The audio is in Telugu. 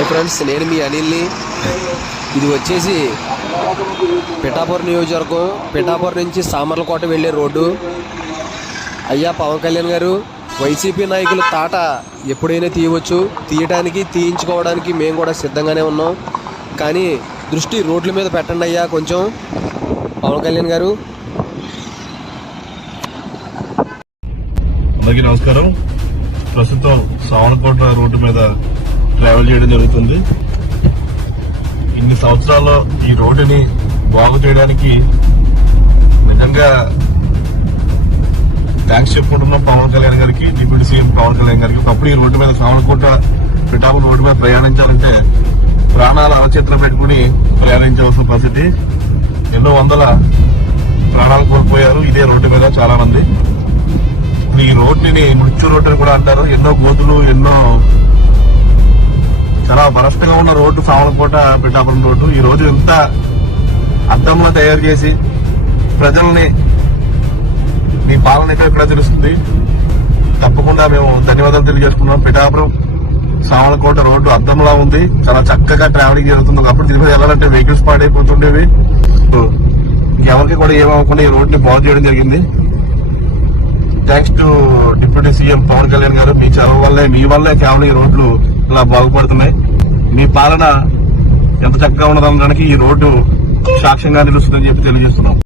హాయ్ ఫ్రెండ్స్, నేను మీ అనిల్ని. ఇది వచ్చేసి పిఠాపురం నియోజకవర్గం, పిఠాపురం నుంచి సామర్లకోట వెళ్ళే రోడ్డు. అయ్యా పవన్ కళ్యాణ్ గారు, వైసీపీ నాయకులు తాట ఎప్పుడైనా తీయవచ్చు, తీయడానికి తీయించుకోవడానికి మేము కూడా సిద్ధంగానే ఉన్నాం. కానీ దృష్టి రోడ్ల మీద పెట్టండి అయ్యా కొంచెం. పవన్ కళ్యాణ్ గారు, అందరికీ నమస్కారం. ప్రస్తుతం సామర్లకోట రోడ్డు మీద ట్రావెల్ చేయడం జరుగుతుంది. ఇన్ని సంవత్సరాల్లో ఈ రోడ్డుని బాగు చేయడానికి నిజంగా థ్యాంక్స్ చెప్పుకుంటున్నాం పవన్ కళ్యాణ్ గారికి, డిప్యూటీ సీఎం పవన్ కళ్యాణ్ గారికి. ఒకప్పుడు ఈ రోడ్డు మీద సామర్లకోట పిఠాపురం రోడ్డు మీద ప్రయాణించాలంటే ప్రాణాలు అరచేతిలో పెట్టుకుని ప్రయాణించవలసిన పరిస్థితి. ఎన్నో వందల ప్రాణాలు కోల్పోయారు ఇదే రోడ్డు మీద చాలా మంది. ఈ రోడ్డుని మృత్యు రోడ్డు అని కూడా అంటారు. ఎన్నో గోతులు, ఎన్నో చాలా వరస్ట్గా ఉన్న రోడ్డు సామర్లకోట పిఠాపురం రోడ్డు. ఈ రోజు ఎంత అద్దంలో తయారు చేసి ప్రజల్ని మీ పాలన ఎక్కడ తెలుస్తుంది. తప్పకుండా మేము ధన్యవాదాలు తెలియజేసుకున్నాం. పిఠాపురం సామర్లకోట రోడ్డు అద్దంలా ఉంది, చాలా చక్కగా ట్రావెలింగ్ జరుగుతుంది. ఒకప్పుడు దీని మీద వెళ్ళాలంటే వెహికల్స్ పాడైపోతుండేవి. ఎవరికి కూడా ఏమవకుండా ఈ రోడ్డుని బాగు చేయడం జరిగింది. Thanks to deputy CM Pawan Kalyan గారు. మీ చదువు వల్లే, మీ వల్లే కేవలం ఈ రోడ్లు ఇలా బాగుపడుతున్నాయి. మీ పాలన ఎంత చక్కగా ఉన్నదనడానికి ఈ రోడ్డు సాక్ష్యంగా నిలుస్తుందని చెప్పి తెలియజేస్తున్నాం.